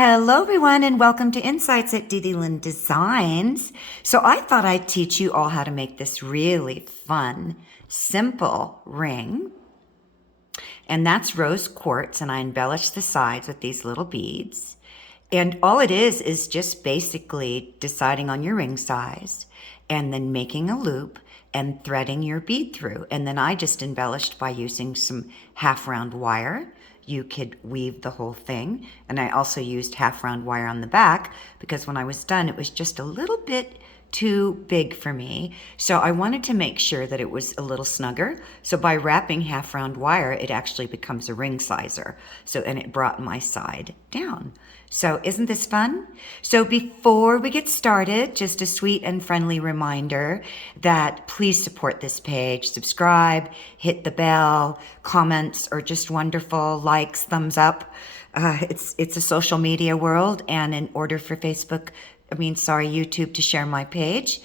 Hello everyone and welcome to Insights at DDLynn Designs. So I thought I'd teach you all how to make this really fun, simple ring. And that's rose quartz, and I embellished the sides with these little beads. And all it is just basically deciding on your ring size and then making a loop and threading your bead through. And then I just embellished by using some half round wire. You could weave the whole thing. And I also used half round wire on the back because when I was done, it was just a little bit too big for me. So I wanted to make sure that it was a little snugger. So by wrapping half round wire, it actually becomes a ring sizer. And it brought my side down. So isn't this fun? So before we get started, just a sweet and friendly reminder that please support this page, subscribe, hit the bell, comments are just wonderful, likes, thumbs up. It's a social media world, and in order for YouTube to share my page,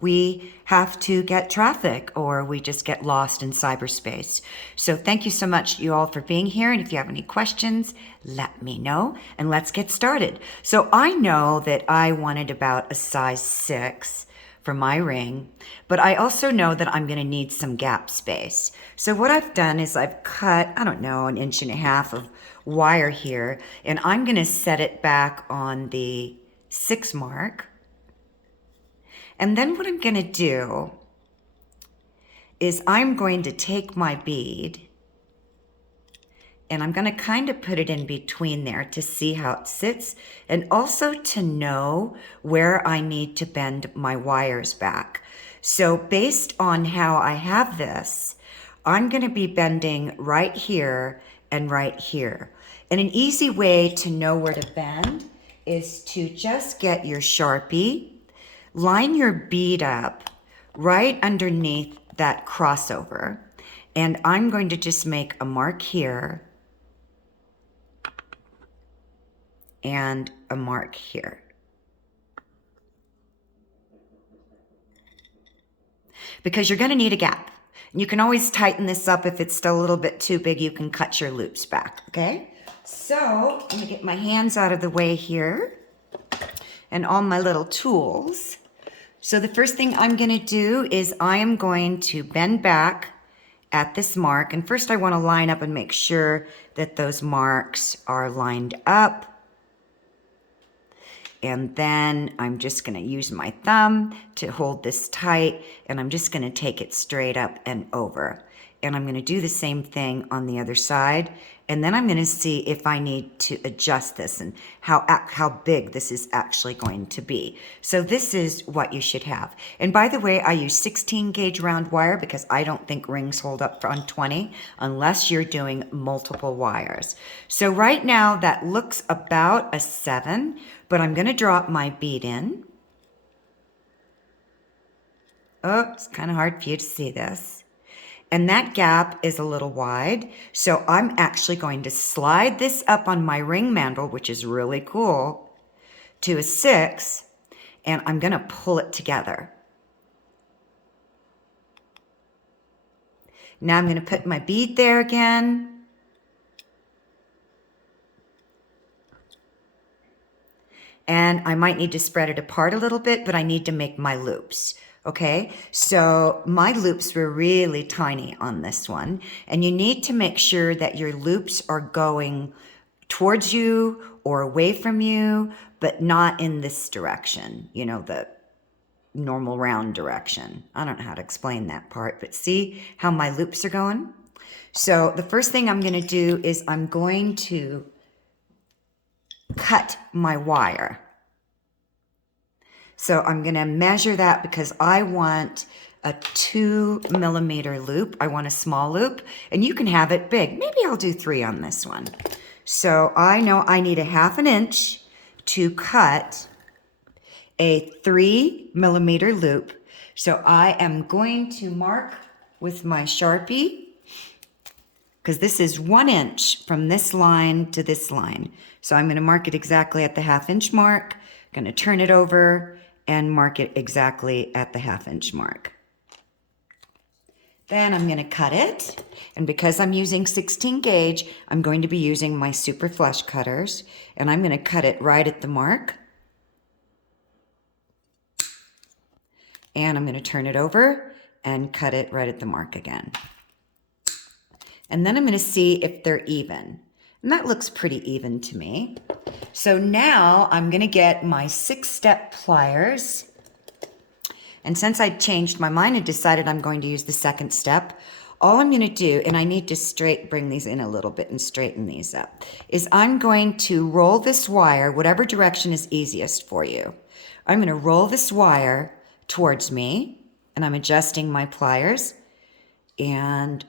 we have to get traffic or we just get lost in cyberspace. So thank you so much, you all, for being here. And if you have any questions, let me know and let's get started. So I know that I wanted about a size 6 for my ring, but I also know that I'm going to need some gap space. So what I've done is I've cut, I don't know, 1.5 inches of wire here, and I'm going to set it back on the 6 mark. And then what I'm going to do is I'm going to take my bead and I'm going to kind of put it in between there to see how it sits and also to know where I need to bend my wires back. So based on how I have this, I'm going to be bending right here and right here. And an easy way to know where to bend is to just get your Sharpie, line your bead up right underneath that crossover, and I'm going to just make a mark here and a mark here. Because you're going to need a gap. You can always tighten this up if it's still a little bit too big. You can cut your loops back, okay? So I'm going to get my hands out of the way here and all my little tools. So the first thing I'm going to do is I am going to bend back at this mark. And first I want to line up and make sure that those marks are lined up. And then I'm just going to use my thumb to hold this tight, and I'm just going to take it straight up and over. And I'm going to do the same thing on the other side. And then I'm going to see if I need to adjust this and how big this is actually going to be. So this is what you should have. And by the way, I use 16 gauge round wire because I don't think rings hold up on 20 unless you're doing multiple wires. So right now that looks about a 7, but I'm going to drop my bead in. Oh, it's kind of hard for you to see this. And that gap is a little wide, so I'm actually going to slide this up on my ring mandrel, which is really cool, to a 6, and I'm going to pull it together. Now I'm going to put my bead there again. And I might need to spread it apart a little bit, but I need to make my loops. Okay, so my loops were really tiny on this one, and you need to make sure that your loops are going towards you or away from you, but not in this direction, you know, the normal round direction. I don't know how to explain that part, but see how my loops are going? So the first thing I'm going to do is I'm going to cut my wire. So I'm going to measure that because I want a 2 millimeter loop. I want a small loop, and you can have it big. Maybe I'll do 3 on this one. So I know I need a 1/2 inch to cut a 3 millimeter loop. So I am going to mark with my Sharpie because this is 1 inch from this line to this line. So I'm going to mark it exactly at the 1/2 inch mark. I'm going to turn it over and mark it exactly at the 1/2 inch mark. Then I'm going to cut it. And because I'm using 16 gauge, I'm going to be using my super flush cutters. And I'm going to cut it right at the mark. And I'm going to turn it over and cut it right at the mark again. And then I'm going to see if they're even. And that looks pretty even to me. So now I'm going to get my 6-step pliers. And since I changed my mind and decided I'm going to use the 2nd step, all I'm going to do, and I need to bring these in a little bit and straighten these up, is I'm going to roll this wire, whatever direction is easiest for you. I'm going to roll this wire towards me, and I'm adjusting my pliers, and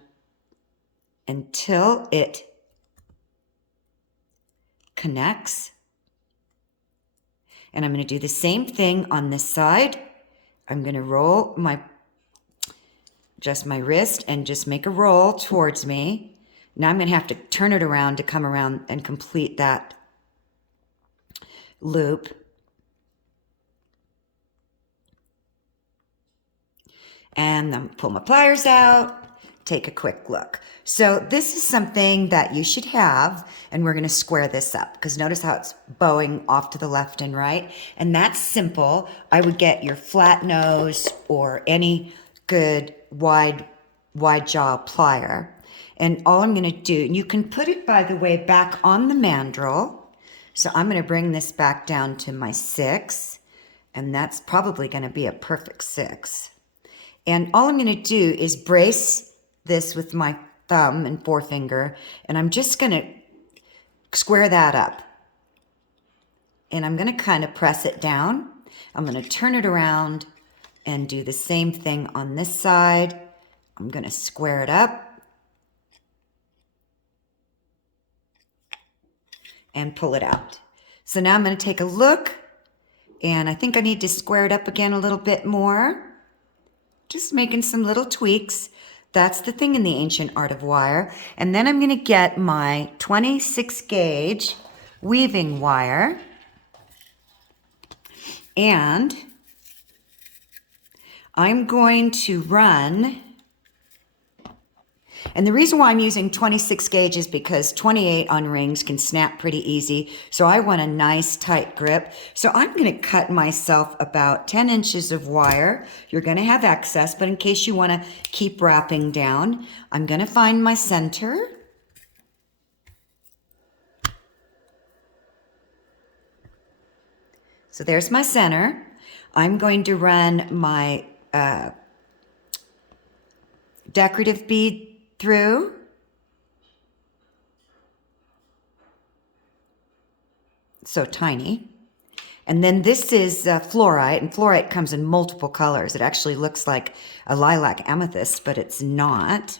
until it connects. And I'm going to do the same thing on this side. I'm going to roll just my wrist and just make a roll towards me. Now I'm going to have to turn it around to come around and complete that loop. And then pull my pliers out, take a quick look. So this is something that you should have, and we're going to square this up because notice how it's bowing off to the left and right. And that's simple. I would get your flat nose or any good wide jaw plier. And all I'm going to do, and you can put it, by the way, back on the mandrel. So I'm going to bring this back down to my 6, and that's probably going to be a perfect 6. And all I'm going to do is brace this with my thumb and forefinger, and I'm just going to square that up. And I'm going to kind of press it down. I'm going to turn it around and do the same thing on this side. I'm going to square it up and pull it out. So now I'm going to take a look, and I think I need to square it up again a little bit more. Just making some little tweaks. That's the thing in the ancient art of wire. And then I'm going to get my 26 gauge weaving wire. And I'm going to run, and the reason why I'm using 26 gauge is because 28 on rings can snap pretty easy. So I want a nice tight grip. So I'm going to cut myself about 10 inches of wire. You're going to have excess, but in case you want to keep wrapping down, I'm going to find my center. So there's my center. I'm going to run my decorative bead through. So tiny. And then this is fluorite, and fluorite comes in multiple colors. It actually looks like a lilac amethyst, but it's not.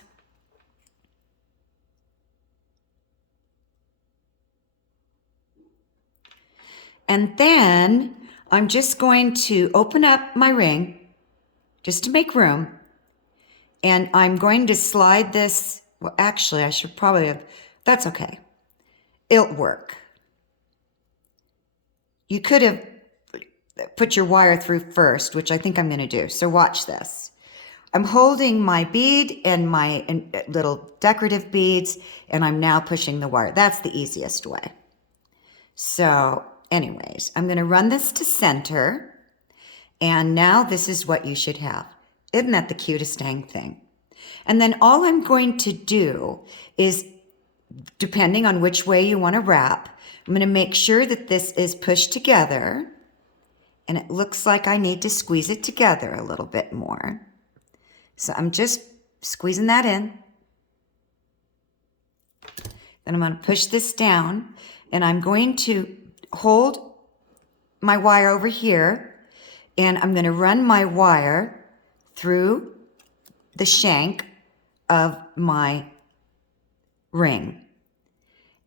And then I'm just going to open up my ring just to make room. And I'm going to slide this. Well, actually, I should probably have, that's okay. It'll work. You could have put your wire through first, which I think I'm going to do. So watch this. I'm holding my bead and my little decorative beads, and I'm now pushing the wire. That's the easiest way. So anyways, I'm going to run this to center. And now this is what you should have. Isn't that the cutest dang thing? And then all I'm going to do is, depending on which way you want to wrap, I'm going to make sure that this is pushed together. And it looks like I need to squeeze it together a little bit more. So I'm just squeezing that in. Then I'm going to push this down. And I'm going to hold my wire over here. And I'm going to run my wire through the shank of my ring.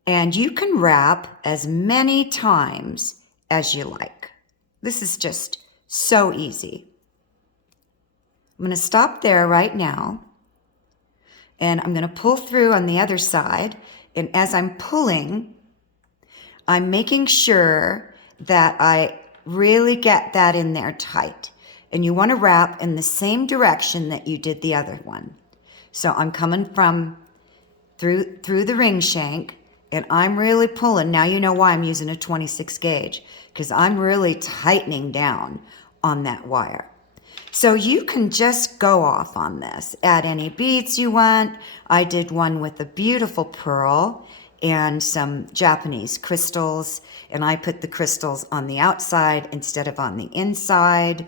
And you can wrap as many times as you like. This is just so easy. I'm going to stop there right now. And I'm going to pull through on the other side. And as I'm pulling, I'm making sure that I really get that in there tight. And you want to wrap in the same direction that you did the other one. So I'm coming from through the ring shank, and I'm really pulling. Now you know why I'm using a 26 gauge, because I'm really tightening down on that wire. So you can just go off on this. Add any beads you want. I did one with a beautiful pearl and some Japanese crystals, and I put the crystals on the outside instead of on the inside,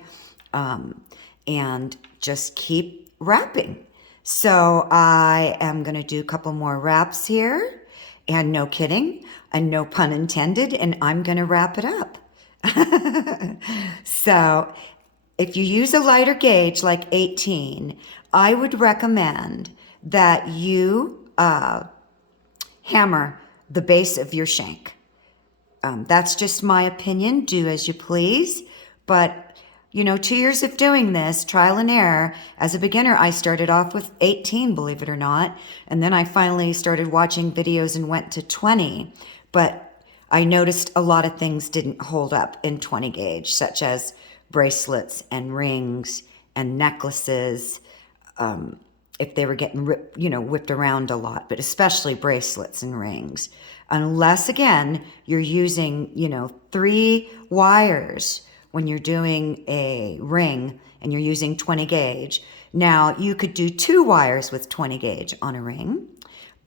and just keep wrapping. So I am going to do a couple more wraps here, and no kidding, and no pun intended, and I'm going to wrap it up. So if you use a lighter gauge like 18, I would recommend that you hammer the base of your shank. That's just my opinion. Do as you please. But, 2 years of doing this, trial and error, as a beginner, I started off with 18, believe it or not. And then I finally started watching videos and went to 20. But I noticed a lot of things didn't hold up in 20 gauge, such as bracelets and rings and necklaces, if they were getting whipped around a lot, but especially bracelets and rings. Unless, again, you're using, 3 wires when you're doing a ring and you're using 20 gauge. Now, you could do 2 wires with 20 gauge on a ring,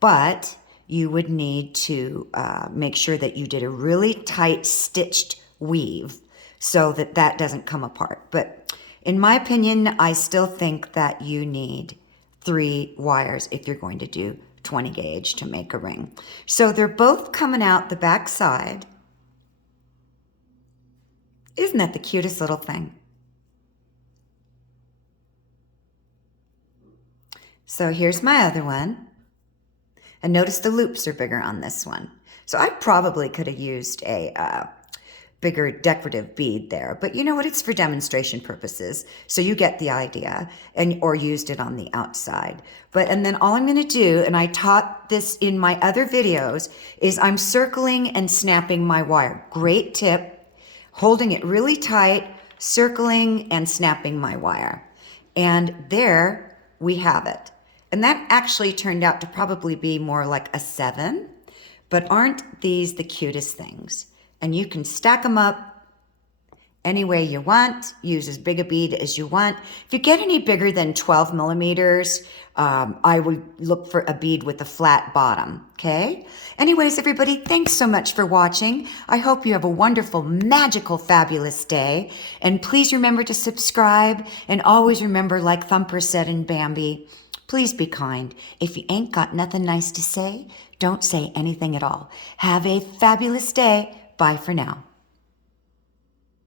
but you would need to make sure that you did a really tight stitched weave so that that doesn't come apart. But in my opinion, I still think that you need 3 wires if you're going to do 20 gauge to make a ring. So they're both coming out the back side. Isn't that the cutest little thing? So here's my other one. And notice the loops are bigger on this one. So I probably could have used a bigger decorative bead there, but you know what? It's for demonstration purposes. So you get the idea, or used it on the outside. And then all I'm going to do, and I taught this in my other videos, is I'm circling and snapping my wire. Great tip. Holding it really tight, circling and snapping my wire. And there we have it. And that actually turned out to probably be more like a 7. But aren't these the cutest things? And you can stack them up any way you want. Use as big a bead as you want. If you get any bigger than 12 millimeters, I would look for a bead with a flat bottom, okay? Anyways, everybody, thanks so much for watching. I hope you have a wonderful, magical, fabulous day. And please remember to subscribe. And always remember, like Thumper said in Bambi, please be kind. If you ain't got nothing nice to say, don't say anything at all. Have a fabulous day. Bye for now.